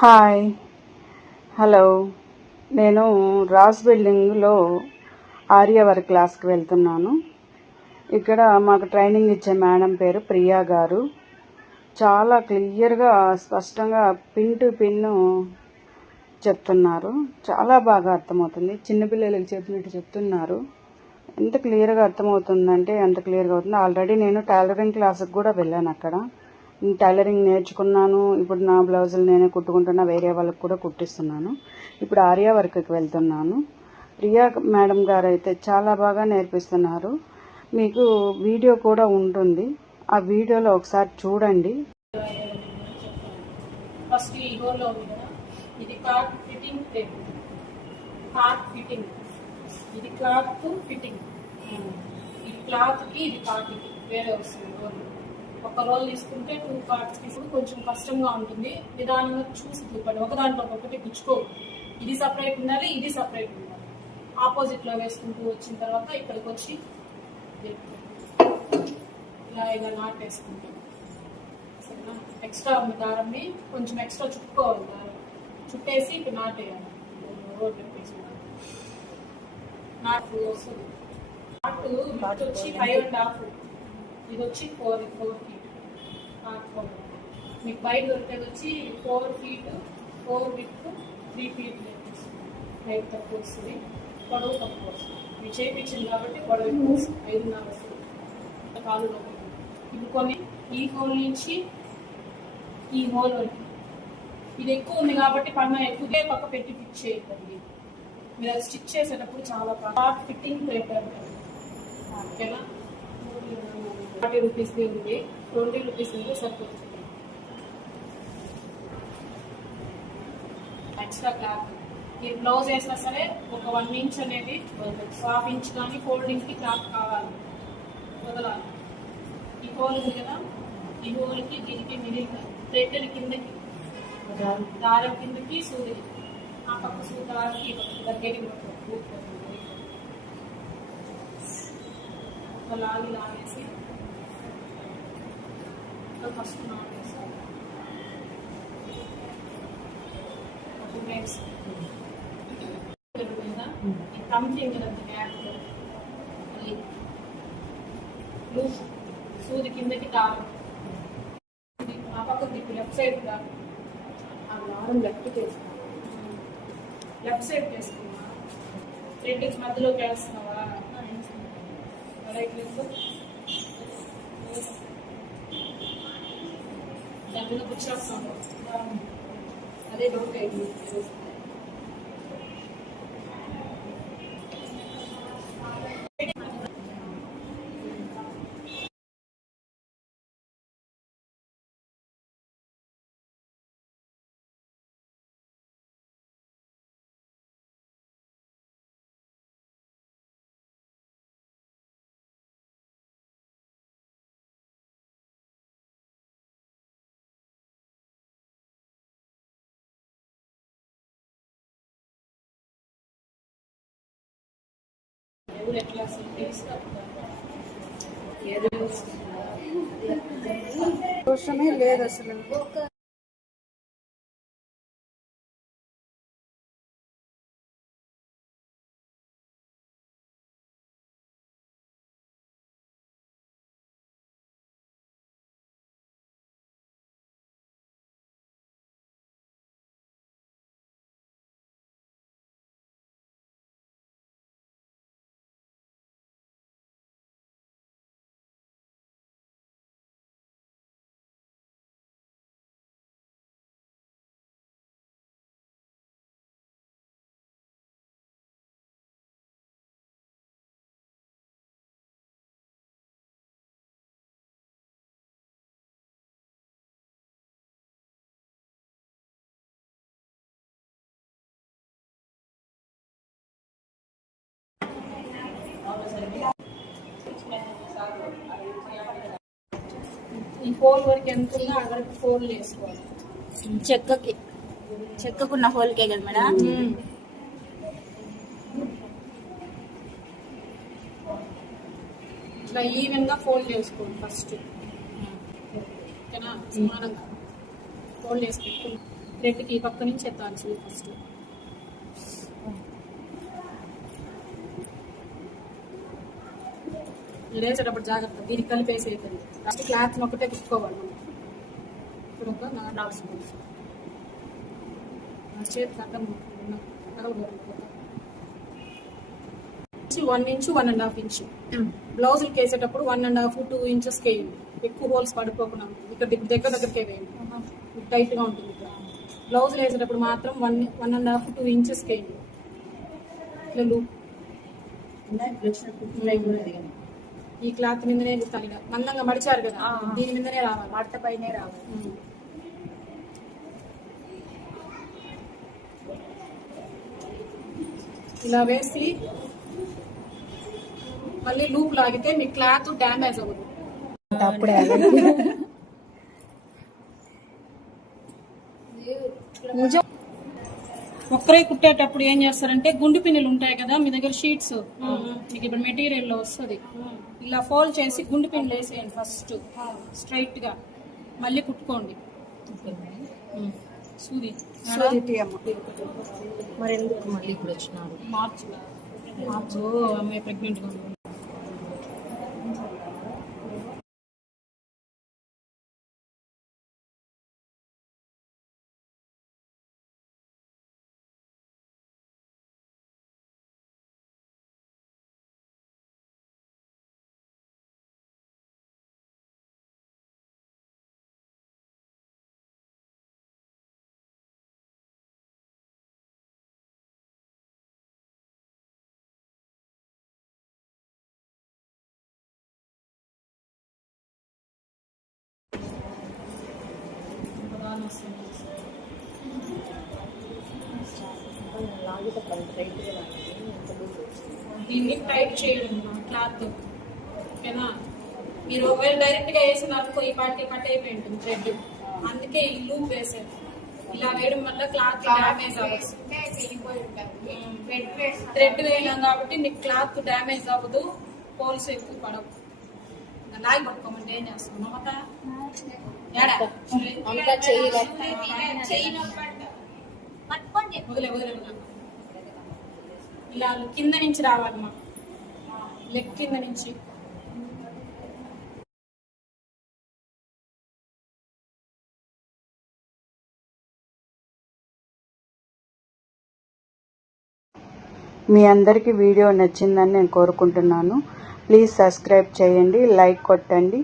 Hi hello నేను Ross బిల్డింగ్లో ఆర్యవర్ క్లాస్కి వెళ్తున్నాను. ఇక్కడ మాకు ట్రైనింగ్ ఇచ్చే మేడం పేరు ప్రియా గారు. చాలా క్లియర్గా స్పష్టంగా పిన్ టు పిన్ చెప్తున్నారు. చాలా బాగా అర్థమవుతుంది. చిన్నపిల్లలకి చెప్పినట్టు చెప్తున్నారు. ఎంత క్లియర్గా అర్థమవుతుందంటే అంత క్లియర్గా అవుతుంది. ఆల్రెడీ నేను టైలరింగ్ క్లాస్కి కూడా వెళ్ళాను. అక్కడ టైలరింగ్ నేర్చుకున్నాను. ఇప్పుడు నా బ్లౌజులు నేనే కుట్టుకుంటున్నా, వేరే వాళ్ళకి కూడా కుట్టిస్తున్నాను. ఇప్పుడు ఆర్యా వర్క్కి వెళ్తున్నాను. ప్రియా మేడం గారు అయితే చాలా బాగా నేర్పిస్తున్నారు. మీకు వీడియో కూడా ఉంటుంది, ఆ వీడియోలో ఒకసారి చూడండి. ఫస్ట్ ఈ హోల్లో ఉంది కదా, ఇది cloth fitting table, cloth fitting, ఇది క్లాత్ ఫిట్టింగ్, ఇది క్లాత్కి ఇది కాటికి వేరే వస్తుంది రోల్. ఒక రోల్ తీసుకుంటే 2 పార్ట్స్ తీసుకుని కొంచెం కష్టంగా ఉంటుంది. నిదానంగా చూసి చూపండి, ఒక దాంట్లో ఒకటి గుచ్చుకో. ఇది సపరేట్ ఉండాలి, ఇది సపరేట్ ఉండాలి. ఆపోజిట్లో వేసుకుంటూ వచ్చిన తర్వాత ఇక్కడికి వచ్చి ఇలా నాట్ వేసుకుంటాం. సరేనా? ఎక్స్ట్రా ఉన్న దారాన్ని కొంచెం ఎక్స్ట్రా చుట్టుకోవాలి. దారం చుట్టేసి ఇటు నాటేయాలి. రోడ్ పెట్టేసి నాట్ వస్తుంది. నాటు వచ్చి 5.5, ఇది వచ్చి 4 feet. మీకు బయట దొరికేది వచ్చి 4 feet, 4 width, 3 feet హైట్ తక్కువ వస్తుంది, పొడవు తక్కువ వస్తుంది. ఇవి చేయించింది కాబట్టి పొడవు ఎక్కువ వస్తుంది, 5.5 వస్తుంది. కాలు లోపల ఇప్పుడు కొన్ని ఈ హోల్ నుంచి ఈ హోల్ వరకు ఇది ఎక్కువ ఉంది కాబట్టి పన్న ఎక్కువే పక్క పెట్టి ఫిట్ చేయకండి. మీరు అది స్టిచ్ చేసేటప్పుడు చాలా పార్ట్ ఫిట్టింగ్ పేపర్ ఓకేనా. 40 రూపీస్ ఉంది, 20 రూపీస్ ఉంటే సరిపోతుంది. ఎక్స్ట్రా క్లాత్ ఈ బ్లౌజ్ వేసినా సరే ఒక 1 inch అనేది 1/2 inch కానీ ఫోల్డింగ్కి క్లాత్ కావాలి, వదలాలి. ఈ హోల్ ఉంది కదా, ఈ హోల్కి దీనికి మిడిల్ థ్రెడ్ కిందకి, దారం కిందకి, సూది ఆ పక్క సూది దారానికి ఈ పక్క దగ్గరికి లాగేసి ఫస్ట్ నాట్ వేసుకోవాలి. కంప్లీట్ గ్యాప్ లూజ్ సూది కిందకి దారం ఆ పక్క దిక్కు లెఫ్ట్ సైడ్ దారం, ఆ దారం లెఫ్ట్ చేసుకున్నా, లెఫ్ట్ సైడ్ చేసుకున్నా. థ్రెడ్ మధ్యలోకి వేస్తున్నావా, రైట్ వేసుకో. దాని మీద కూర్చోస్తాను, అదే డౌట్ అయింది. ఎట్లా దోషమే లేదు అసలు. ఈ హోల్ వరకు ఎంత ఉన్నా అక్కడికి హోల్ వేసుకోవాలి. చెక్కకున్న హోల్కే కదా మేడం. ఇట్లా ఈవెన్ గా ఫోల్డ్ చేసుకోండి ఫస్ట్, ఓకేనా. సమానంగా ఫోల్డ్ వేసి థ్రెడ్కి ఈ పక్క నుంచి ఎత్తాలి సూది ఫస్ట్. లేచేటప్పుడు జాగ్రత్త దీనికి కలిపేసి అయిపోయింది. ఫస్ట్ క్లాత్ ఒకటే కుట్టుకోవాలి మనం. ఇప్పుడు ఒక 4 స్పూన్స్ చేతి అడ్డం 1 ఇంచు 1.5 ఇంచు. బ్లౌజులకి వేసేటప్పుడు 1.5 2 ఇంచెస్కి వేయండి. ఎక్కువ హోల్స్ పడిపోకుండా ఇక్కడ దగ్గరకే వేయండి, టైట్గా ఉంటుంది. ఇక్కడ బ్లౌజులు వేసేటప్పుడు మాత్రం 1.5 2 ఇంచెస్కి వేయండి. ఇట్లా లూప్ ఈ క్లాత్ మీదనే కుట్టాలి. మందంగా మడిచారు కదా, దీని మీదనే రావాలి, మడత పైనే రావాలి. ఇలా వేసి మళ్ళీ లూప్ లాగితే మీ క్లాత్ డ్యామేజ్ అవ్వదు. అప్పుడే ఒక్కరే కుట్టేటప్పుడు ఏం చేస్తారంటే గుండు పిన్నులు ఉంటాయి కదా మీ దగ్గర, షీట్స్ మీకు ఇప్పుడు మెటీరియల్ లో వస్తుంది. ఇలా ఫోల్డ్ చేసి గుండు పిన్నులు వేసేయండి ఫస్ట్ స్ట్రైట్ గా, మళ్ళీ కుట్టుకోండి. సూది మరి ఎందుకు మళ్ళీ ఇప్పుడు వచ్చినారు? మార్చ్ అమ్మాయి ప్రెగ్నెంట్ గా ఉంది. దీన్ని టైట్ చేయండి క్లాత్, ఓకేనా? మీరు ఒకవేళ డైరెక్ట్ గా వేసిన అనుకో ఈ పార్టీ కట్ అయిపోయి ఉంటుంది థ్రెడ్, అందుకే ఈ లూప్ వేసారు. ఇలా వేయడం వల్ల క్లాత్ డ్యామేజ్ అవ్వదు. థ్రెడ్ వేయడం కాబట్టి మీకు క్లాత్ డ్యామేజ్ అవ్వదు, హోల్స్ ఎక్కువ పడవు. లాగి పట్టుకోమంటే ఏం చేస్తాం మమత? వదిలే ఇలా కింద నుంచి రావాలమ్మా, లెగ్ కింద నుంచి. మీ అందరికీ వీడియో నచ్చిందని నేను కోరుకుంటున్నాను. ప్లీజ్ సబ్స్క్రైబ్ చేయండి, లైక్ కొట్టండి.